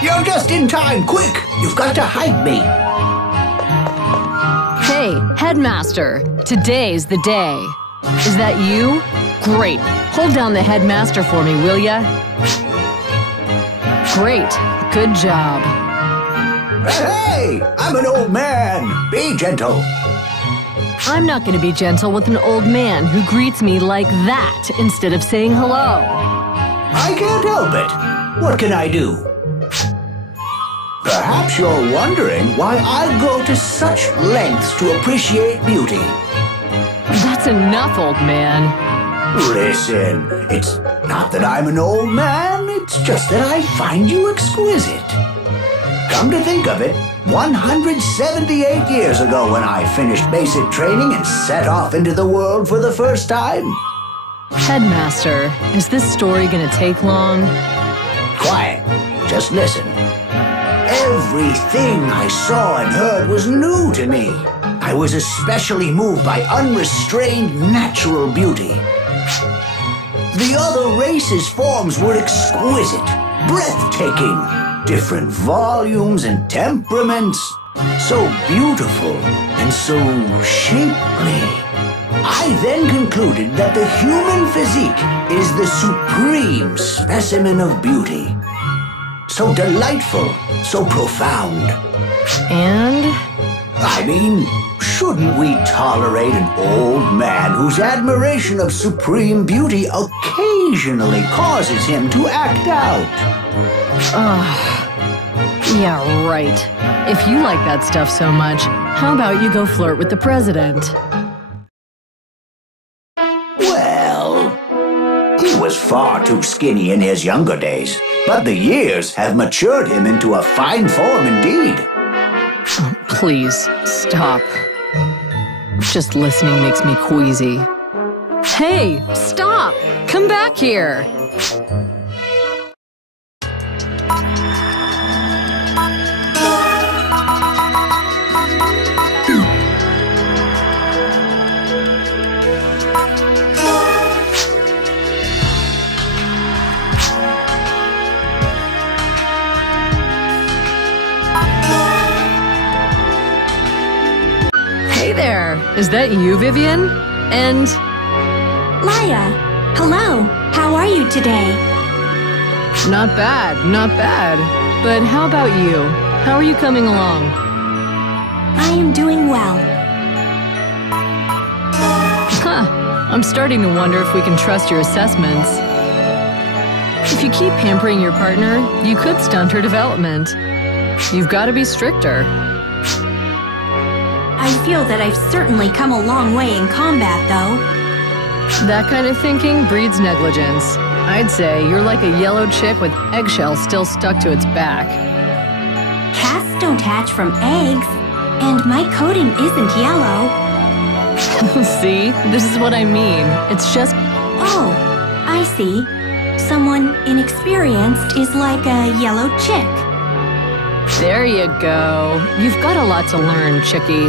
You're just in time. Quick! You've got to hide me. Hey, Headmaster. Today's the day. Is that you? Great. Hold down the Headmaster for me, will ya? Great. Good job. Hey! I'm an old man. Be gentle. I'm not going to be gentle with an old man who greets me like that instead of saying hello. I can't help it. What can I do? Perhaps you're wondering why I go to such lengths to appreciate beauty. That's enough, old man. Listen, it's not that I'm an old man, it's just that I find you exquisite. Come to think of it, 178 years ago when I finished basic training and set off into the world for the first time. Headmaster, is this story gonna take long? Quiet, just listen. Everything I saw and heard was new to me. I was especially moved by unrestrained natural beauty. The other races' forms were exquisite, breathtaking, different volumes and temperaments, so beautiful and so shapely. I then concluded that the human physique is the supreme specimen of beauty. So delightful, so profound. And? I mean, shouldn't we tolerate an old man whose admiration of supreme beauty occasionally causes him to act out? Yeah, right. If you like that stuff so much, how about you go flirt with the president? Well, he was far too skinny in his younger days, but the years have matured him into a fine form indeed. Please, stop. Just listening makes me queasy. Hey, stop! Come back here! Hey there! Is that you, Vivian? And... Maya, hello. How are you today? Not bad, not bad. But how about you? How are you coming along? I am doing well. I'm starting to wonder if we can trust your assessments. If you keep pampering your partner, you could stunt her development. You've got to be stricter. I feel that I've certainly come a long way in combat, though. That kind of thinking breeds negligence. I'd say you're like a yellow chick with eggshells still stuck to its back. Cats don't hatch from eggs, and my coating isn't yellow. See? This is what I mean. It's just... Oh, I see. Someone inexperienced is like a yellow chick. There you go. You've got a lot to learn, chickie.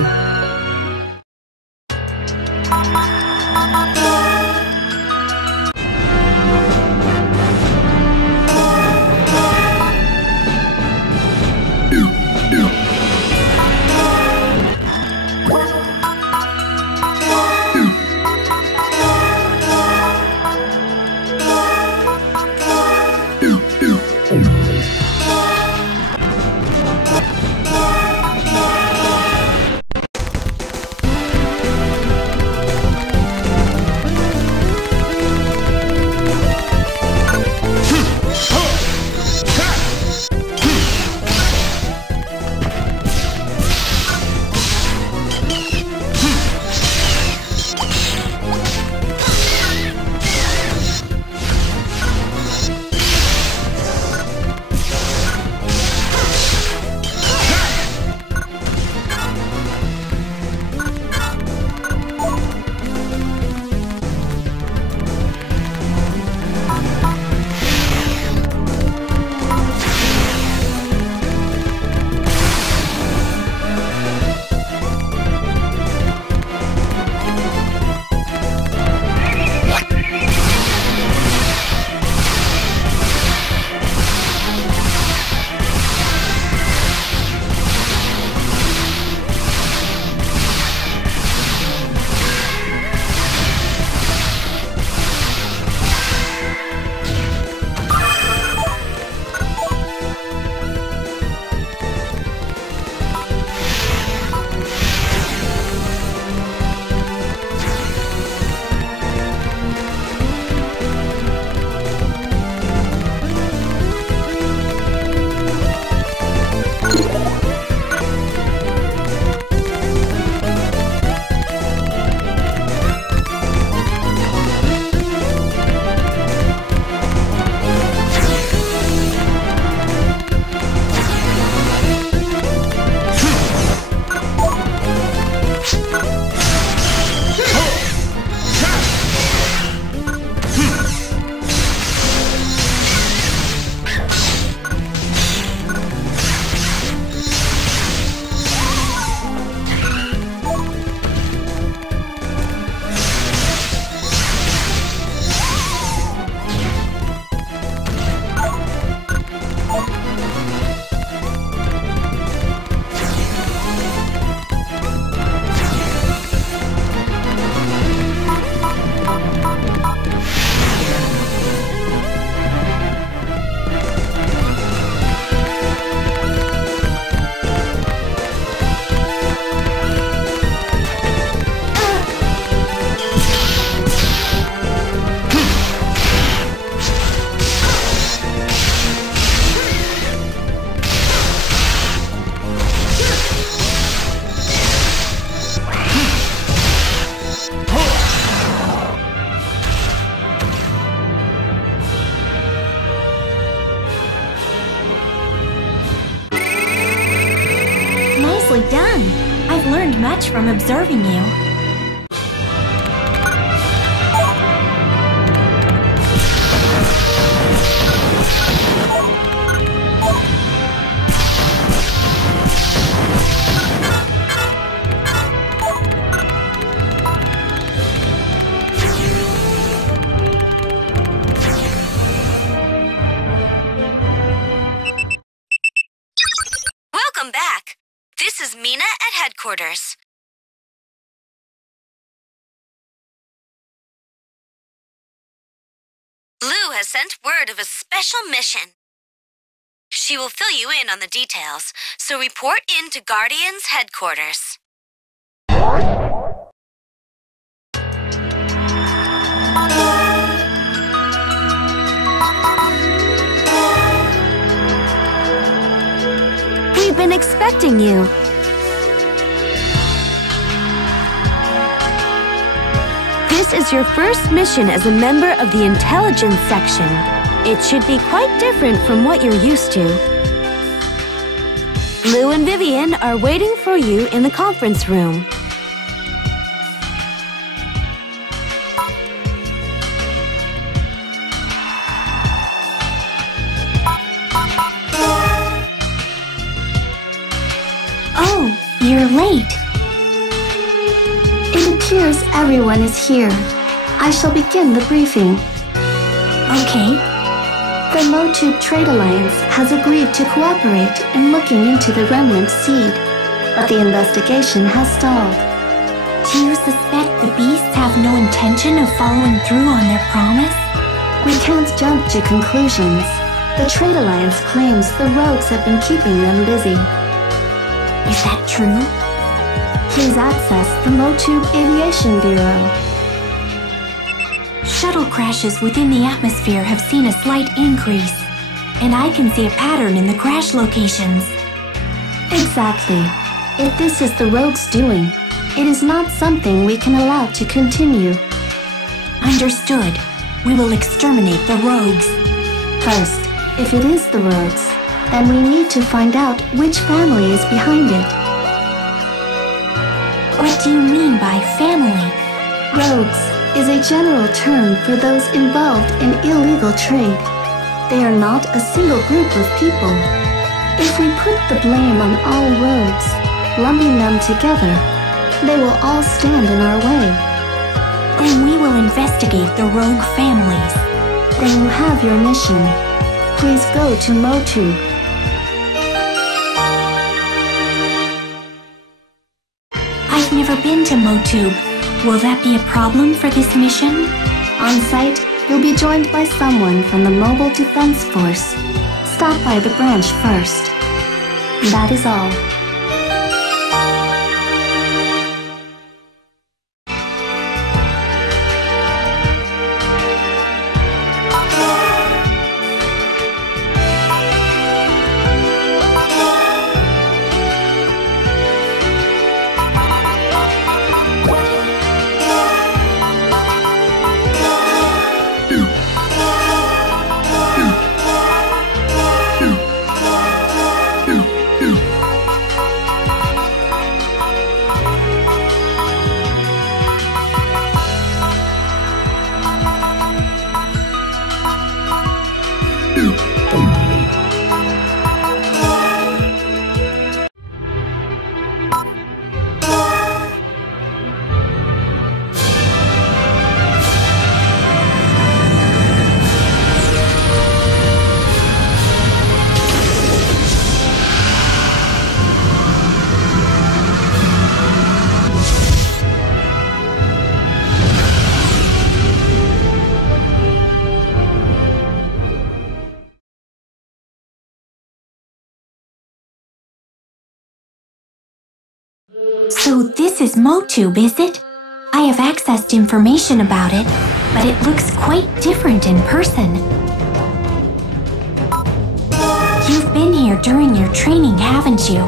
done. I've learned much from observing you. Welcome back. This is Mina at headquarters. Lou has sent word of a special mission. She will fill you in on the details, so report in to Guardian's headquarters. We've been expecting you. This is your first mission as a member of the intelligence section. It should be quite different from what you're used to. Lou and Vivian are waiting for you in the conference room. Oh, you're late. It appears everyone is here. I shall begin the briefing. Okay. The Motube Trade Alliance has agreed to cooperate in looking into the remnant seed, but the investigation has stalled. Do you suspect the beasts have no intention of following through on their promise? We can't jump to conclusions. The Trade Alliance claims the rogues have been keeping them busy. Is that true? Please access the Motube Aviation Bureau. Shuttle crashes within the atmosphere have seen a slight increase, and I can see a pattern in the crash locations. Exactly. If this is the rogues' doing, it is not something we can allow to continue. Understood. We will exterminate the rogues. First, if it is the rogues, then we need to find out which family is behind it. What do you mean by family? Rogues is a general term for those involved in illegal trade. They are not a single group of people. If we put the blame on all rogues, lumping them together, they will all stand in our way. Then we will investigate the rogue families. Then you have your mission. Please go to Motube. I've never been to Motube. Will that be a problem for this mission? On site, you'll be joined by someone from the Mobile Defense Force. Stop by the branch first. That is all. So this is Motube, is it? I have accessed information about it, but it looks quite different in person. You've been here during your training, haven't you?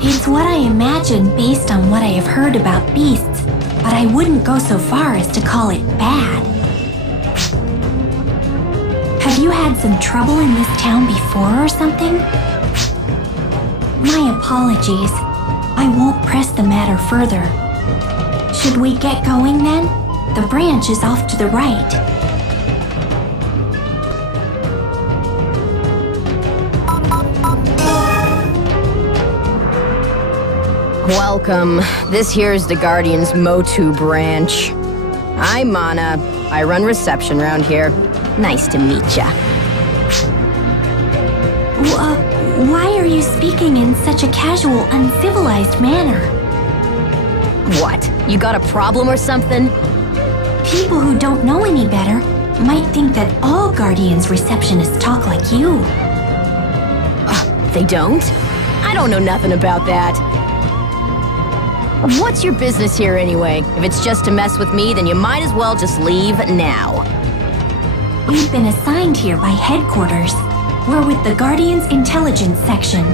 It's what I imagined based on what I have heard about beasts, but I wouldn't go so far as to call it bad. Have you had some trouble in this town before or something? My apologies. I won't press the matter further. Should we get going then? The branch is off to the right. Welcome. This here is the Guardian's Motu branch. I'm Mana. I run reception around here. Nice to meet ya. Why are you speaking in such a casual, uncivilized manner? What? You got a problem or something? People who don't know any better might think that all Guardians receptionists talk like you. They don't? I don't know nothing about that. What's your business here anyway? If it's just to mess with me, then you might as well just leave now. We've been assigned here by headquarters. We're with the Guardian's Intelligence Section.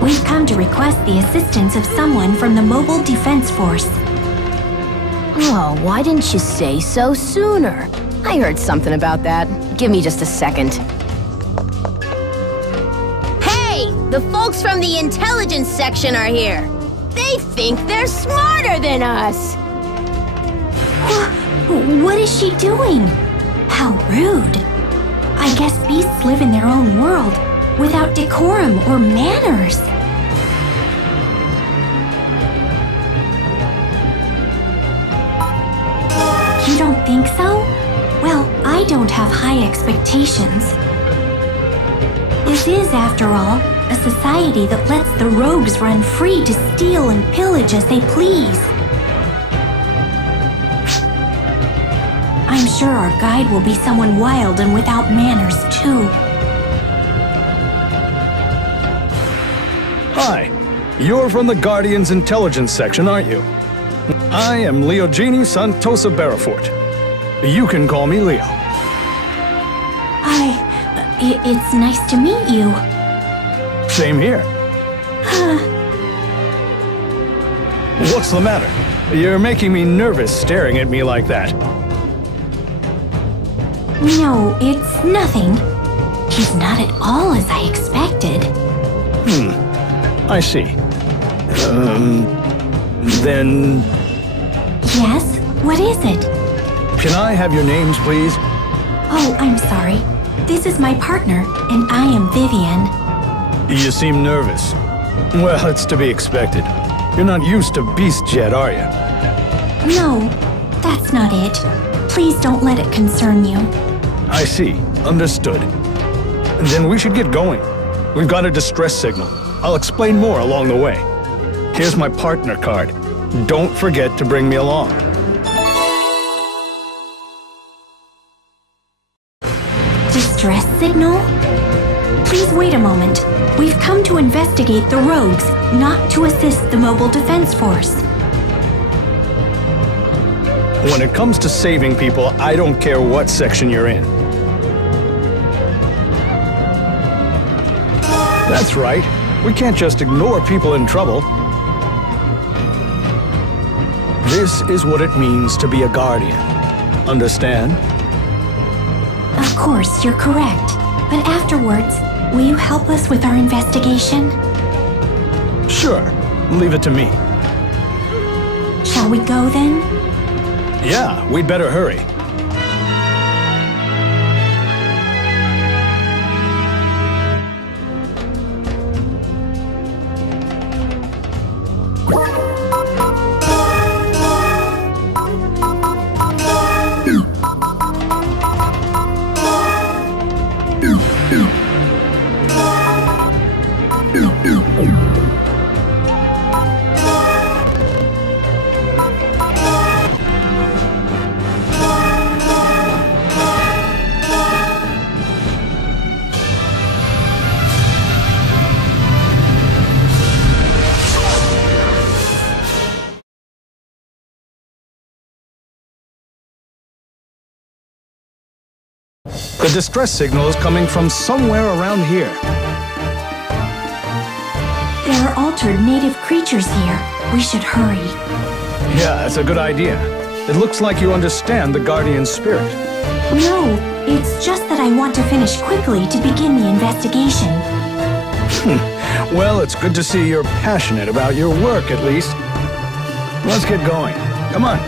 We've come to request the assistance of someone from the Mobile Defense Force. Oh, why didn't you say so sooner? I heard something about that. Give me just a second. Hey! The folks from the Intelligence Section are here. They think they're smarter than us. What is she doing? How rude. I guess beasts live in their own world, without decorum or manners. You don't think so? Well, I don't have high expectations. This is, after all, a society that lets the rogues run free to steal and pillage as they please. I'm sure our guide will be someone wild and without manners, too. Hi. You're from the Guardian's Intelligence Section, aren't you? I am Leogini Santosa Barrafort. You can call me Leo. It's nice to meet you. Same here. What's the matter? You're making me nervous staring at me like that. No, it's nothing. He's not at all as I expected. I see. Then... Yes? What is it? Can I have your names, please? Oh, I'm sorry. This is my partner, and I am Vivian. You seem nervous. Well, it's to be expected. You're not used to beasts yet, are you? No, that's not it. Please don't let it concern you. I see. Understood. Then we should get going. We've got a distress signal. I'll explain more along the way. Here's my partner card. Don't forget to bring me along. Distress signal? Please wait a moment. We've come to investigate the rogues, not to assist the Mobile Defense Force. When it comes to saving people, I don't care what section you're in. That's right. We can't just ignore people in trouble. This is what it means to be a guardian. Understand? Of course, you're correct. But afterwards, will you help us with our investigation? Sure. Leave it to me. Shall we go then? Yeah, we'd better hurry. The distress signal is coming from somewhere around here. There are altered native creatures here. We should hurry. Yeah, that's a good idea. It looks like you understand the Guardian spirit. No, it's just that I want to finish quickly to begin the investigation. Well, it's good to see you're passionate about your work, at least. Let's get going. Come on.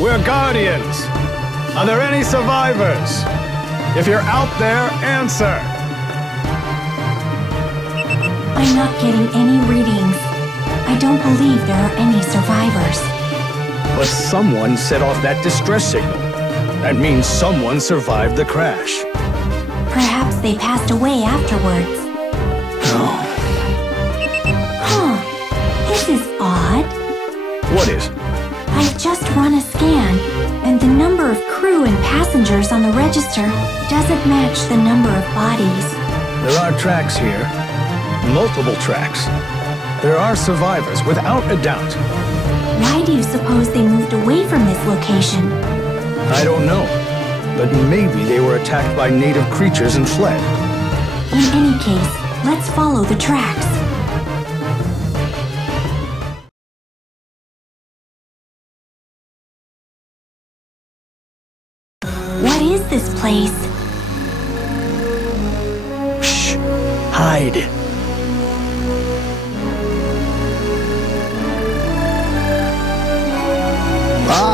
We're Guardians. Are there any survivors? If you're out there, answer. I'm not getting any readings. I don't believe there are any survivors. But someone set off that distress signal. That means someone survived the crash. Perhaps they passed away afterwards. Oh. Huh. This is odd. What is? I've just run a scan, and the number of crew and passengers on the register doesn't match the number of bodies. There are tracks here. Multiple tracks. There are survivors, without a doubt. Why do you suppose they moved away from this location? I don't know. But maybe they were attacked by native creatures and fled. In any case, let's follow the tracks. What is this place? Shh! Hide!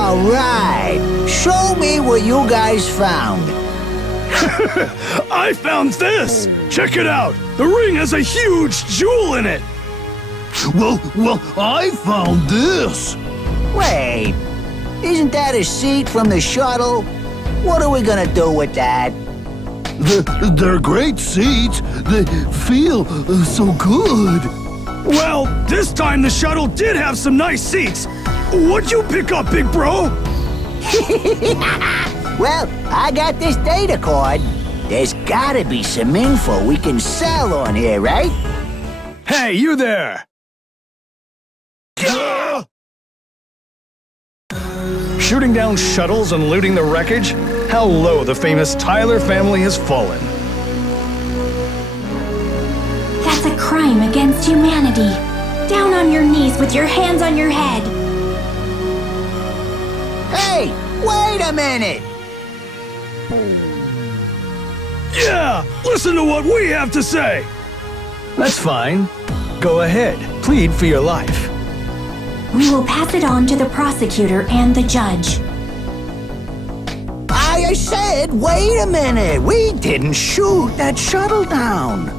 All right. Show me what you guys found. I found this! Check it out! The ring has a huge jewel in it! Well, I found this. Wait, isn't that a seat from the shuttle? What are we gonna do with that? They're great seats. They feel so good. Well, this time the shuttle did have some nice seats. What'd you pick up, big bro? Well, I got this data cord. There's gotta be some info we can sell on here, right? Hey, you there! Shooting down shuttles and looting the wreckage? How low the famous Tyler family has fallen. That's a crime against humanity. Down on your knees with your hands on your head. Hey, wait a minute! Yeah, listen to what we have to say! That's fine. Go ahead, plead for your life. We will pass it on to the prosecutor and the judge. I said, wait a minute! We didn't shoot that shuttle down!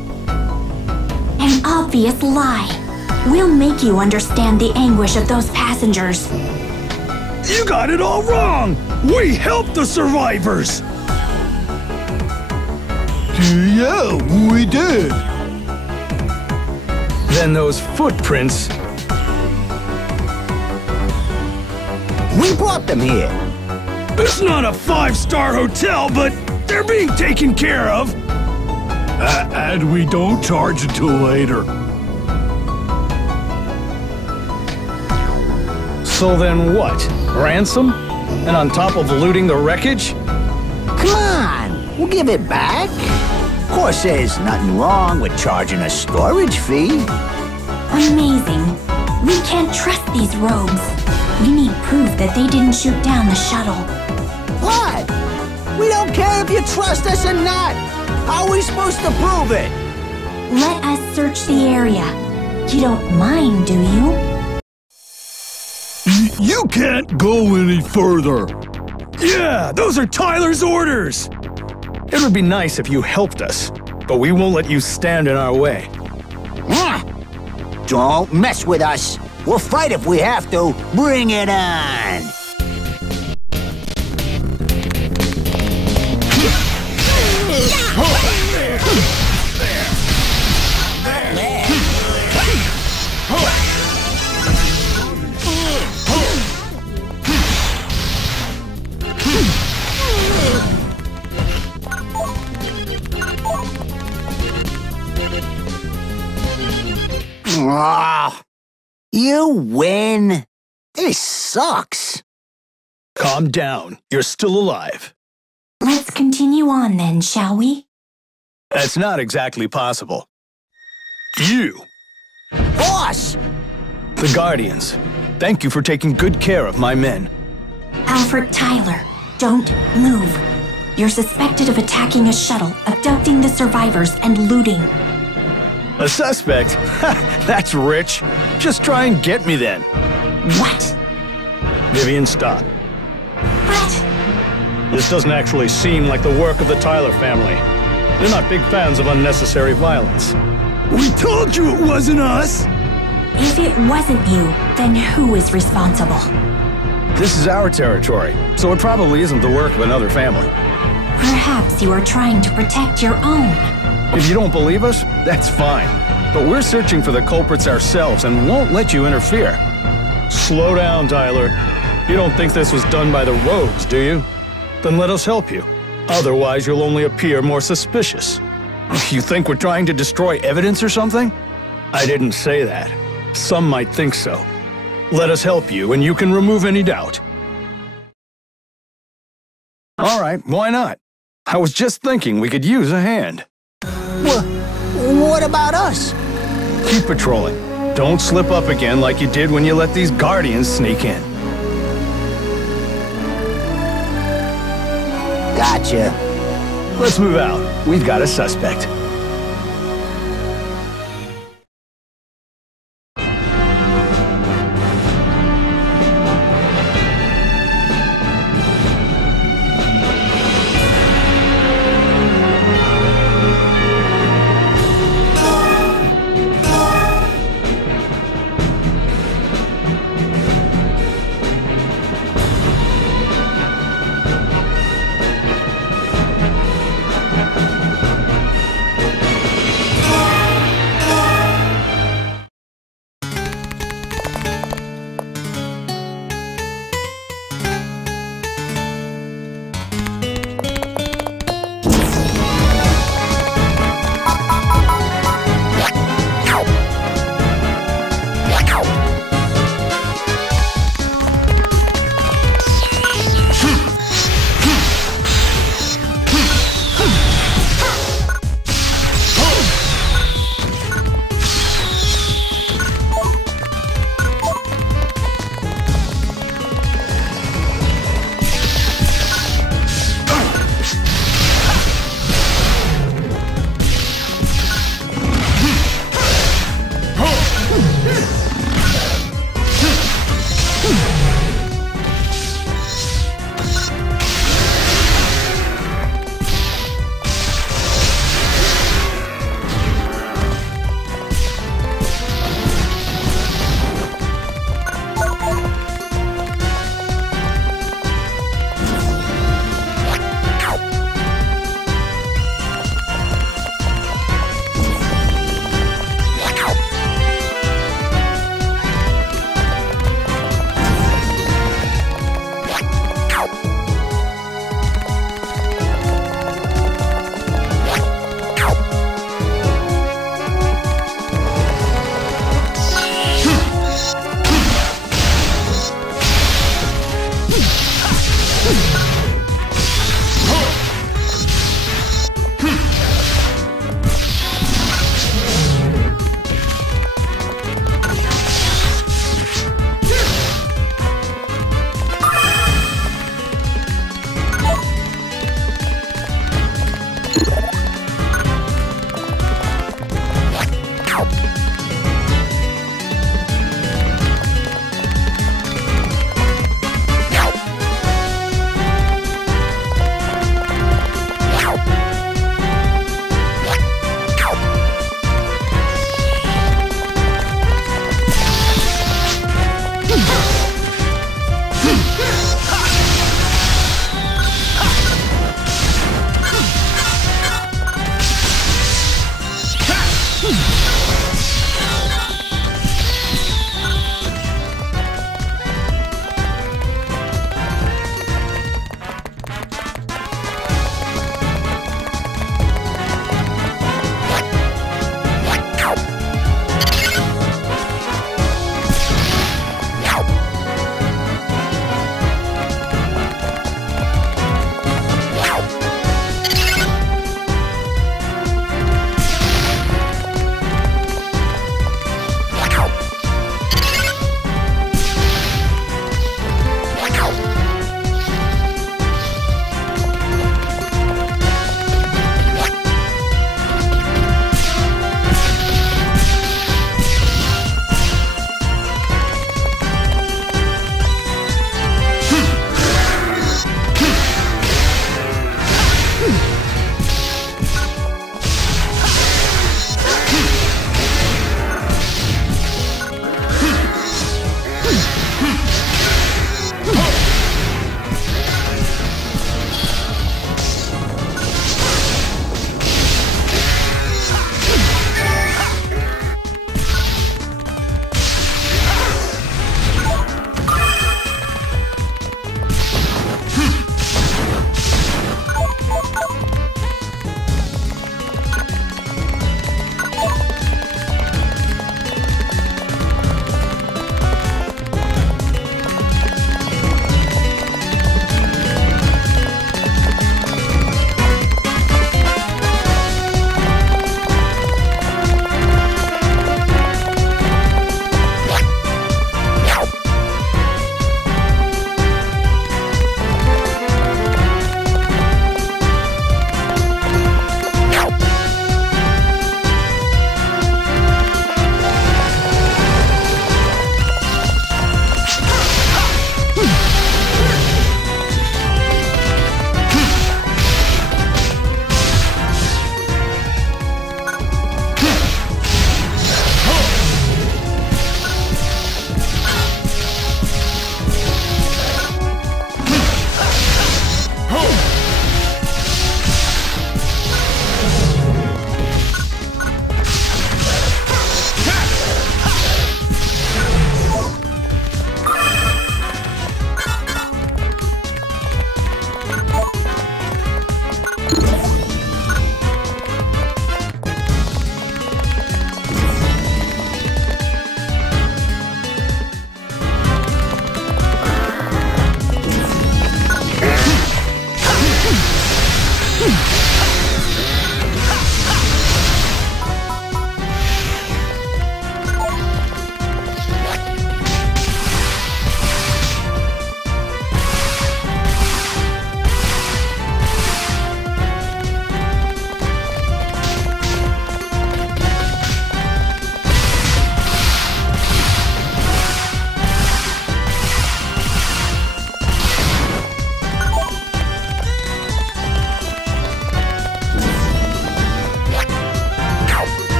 An obvious lie. We'll make you understand the anguish of those passengers. You got it all wrong! We helped the survivors! Yeah, we did. Then those footprints... We brought them here. It's not a five-star hotel, but they're being taken care of. And we don't charge until later. So then what? Ransom? And on top of looting the wreckage? Come on, we'll give it back. Of course, there's nothing wrong with charging a storage fee. Amazing. We can't trust these rogues. We need proof that they didn't shoot down the shuttle. What? We don't care if you trust us or not. How are we supposed to prove it? Let us search the area. You don't mind, do you? You can't go any further. Yeah, those are Tyler's orders! It would be nice if you helped us, but we won't let you stand in our way. Don't mess with us. We'll fight if we have to. Bring it on! Oh, you win. This sucks. Calm down. You're still alive. Let's continue on then, shall we? That's not exactly possible. You, Boss! the Guardians, thank you for taking good care of my men. Alfred Tyler, don't move. You're suspected of attacking a shuttle, abducting the survivors, and looting. A suspect? Ha, that's rich. Just try and get me then. What? Vivian, stop. What? This doesn't actually seem like the work of the Tyler family. They're not big fans of unnecessary violence. We told you it wasn't us. If it wasn't you, then who is responsible? This is our territory, so it probably isn't the work of another family. Perhaps you are trying to protect your own. If you don't believe us, that's fine. But we're searching for the culprits ourselves and won't let you interfere. Slow down, Tyler. You don't think this was done by the rogues, do you? Then let us help you. Otherwise, you'll only appear more suspicious. You think we're trying to destroy evidence or something? I didn't say that. Some might think so. Let us help you, and you can remove any doubt. All right, why not? I was just thinking we could use a hand. What about us? Keep patrolling. Don't slip up again like you did when you let these Guardians sneak in. Gotcha. Let's move out. We've got a suspect.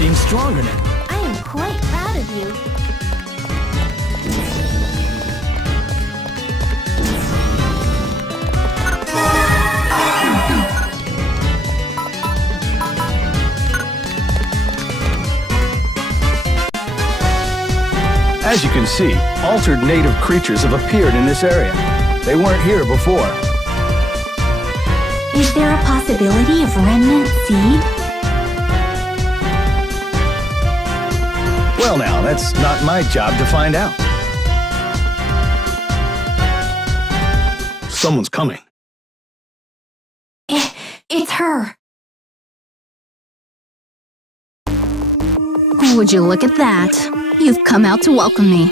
seem stronger now. I am quite proud of you. As you can see, altered native creatures have appeared in this area. They weren't here before. Is there a possibility of remnant seed? Well now, that's not my job to find out. Someone's coming. It's her. Would you look at that? You've come out to welcome me.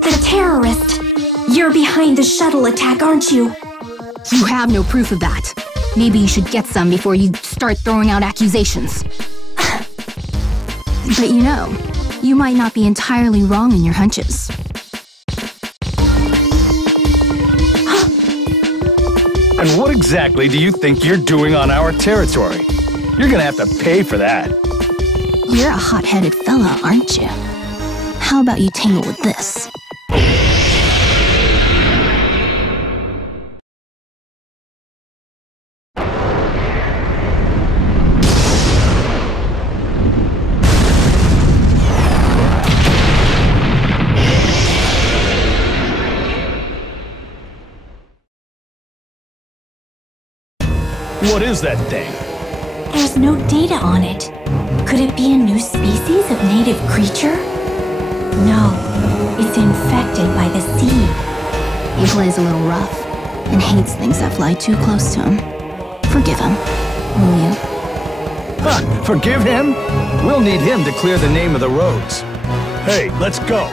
The terrorist. You're behind the shuttle attack, aren't you? You have no proof of that. Maybe you should get some before you start throwing out accusations. But you know, you might not be entirely wrong in your hunches. And what exactly do you think you're doing on our territory? You're gonna have to pay for that. You're a hot-headed fella, aren't you? How about you tangle with this? What is that thing? There's no data on it. Could it be a new species of native creature? No, it's infected by the seed. He plays a little rough and hates things that fly too close to him. Forgive him, will you? Huh, forgive him? We'll need him to clear the name of the roads. Hey, let's go.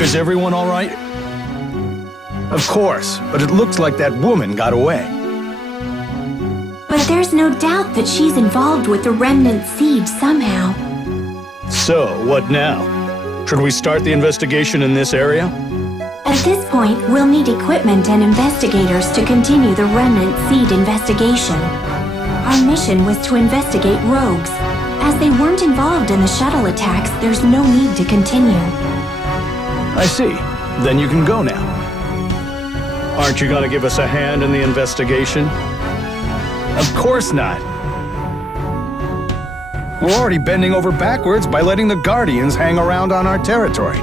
Is everyone all right? Of course, but it looks like that woman got away. But there's no doubt that she's involved with the remnant seed somehow. So, what now? Should we start the investigation in this area? At this point, we'll need equipment and investigators to continue the Remnant Seed investigation. Our mission was to investigate rogues. As they weren't involved in the shuttle attacks, there's no need to continue. I see. Then you can go now. Aren't you gonna give us a hand in the investigation? Of course not. We're already bending over backwards by letting the Guardians hang around on our territory.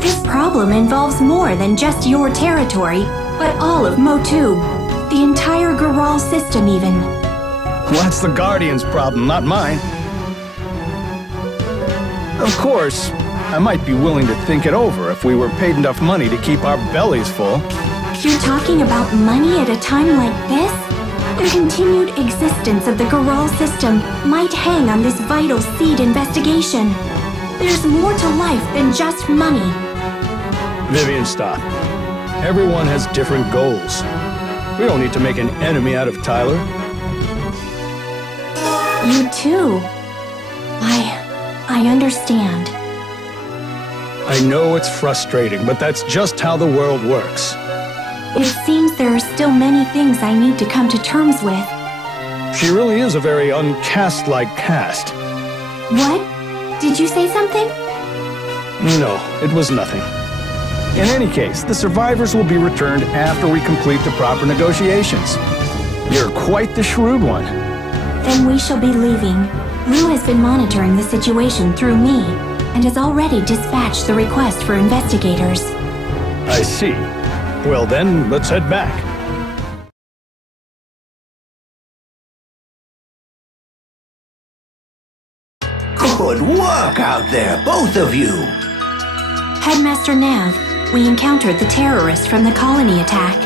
This problem involves more than just your territory, but all of Motub. The entire Garal system, even. Well, that's the Guardians' problem, not mine. Of course, I might be willing to think it over if we were paid enough money to keep our bellies full. You're talking about money at a time like this? The continued existence of the Garal system might hang on this vital seed investigation. There's more to life than just money. Vivian, stop. Everyone has different goals. We don't need to make an enemy out of Tyler. You too. I understand. I know it's frustrating, but that's just how the world works. It seems there are still many things I need to come to terms with. She really is a very uncast-like cast. What? Did you say something? No, it was nothing. In any case, the survivors will be returned after we complete the proper negotiations. You're quite the shrewd one. Then we shall be leaving. Lou has been monitoring the situation through me, and has already dispatched the request for investigators. I see. Well then, let's head back. Good work out there, both of you. Headmaster Nav, we encountered the terrorists from the colony attack.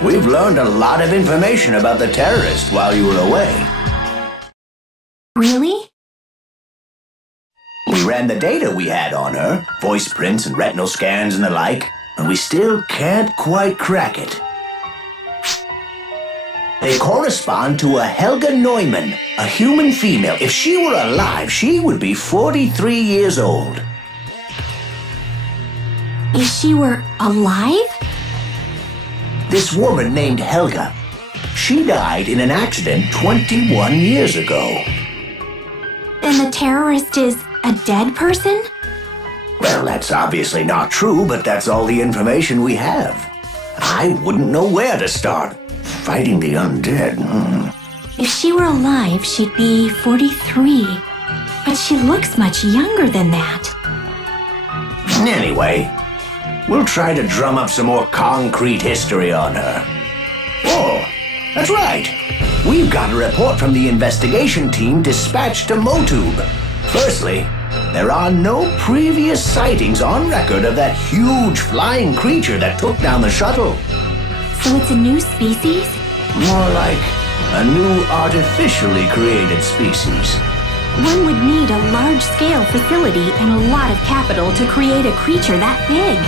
We've learned a lot of information about the terrorist while you were away. Really? We ran the data we had on her, voice prints and retinal scans and the like, and we still can't quite crack it. They correspond to a Helga Neumann, a human female. If she were alive, she would be 43 years old. If she were alive? This woman named Helga. She died in an accident 21 years ago. Then the terrorist is a dead person? Well, that's obviously not true, but that's all the information we have. I wouldn't know where to start. Fighting the undead. If she were alive, she'd be 43. But she looks much younger than that. Anyway, we'll try to drum up some more concrete history on her. Oh, that's right. We've got a report from the investigation team dispatched to Motub. Firstly, there are no previous sightings on record of that huge flying creature that took down the shuttle. So it's a new species? More like a new artificially created species. One would need a large-scale facility and a lot of capital to create a creature that big.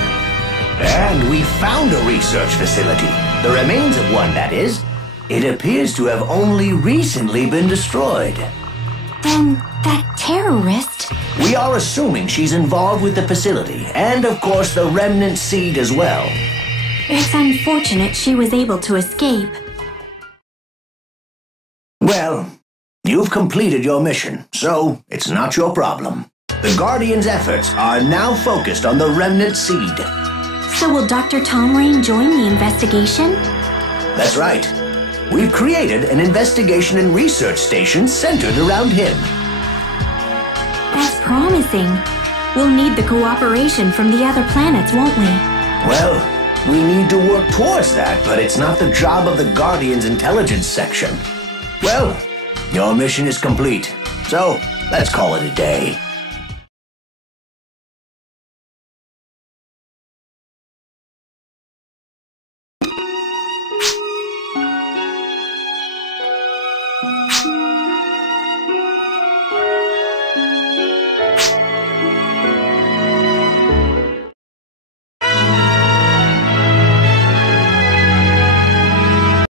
And we found a research facility. The remains of one, that is. It appears to have only recently been destroyed. Then that terrorist... We are assuming she's involved with the facility, and of course the remnant seed as well. It's unfortunate she was able to escape. Well, you've completed your mission, so it's not your problem. The Guardians' efforts are now focused on the remnant seed. So will Dr. Tom Rain join the investigation? That's right. We've created an investigation and research station centered around him. That's promising. We'll need the cooperation from the other planets, won't we? Well, we need to work towards that, but it's not the job of the Guardians' intelligence section. Well, your mission is complete, so let's call it a day.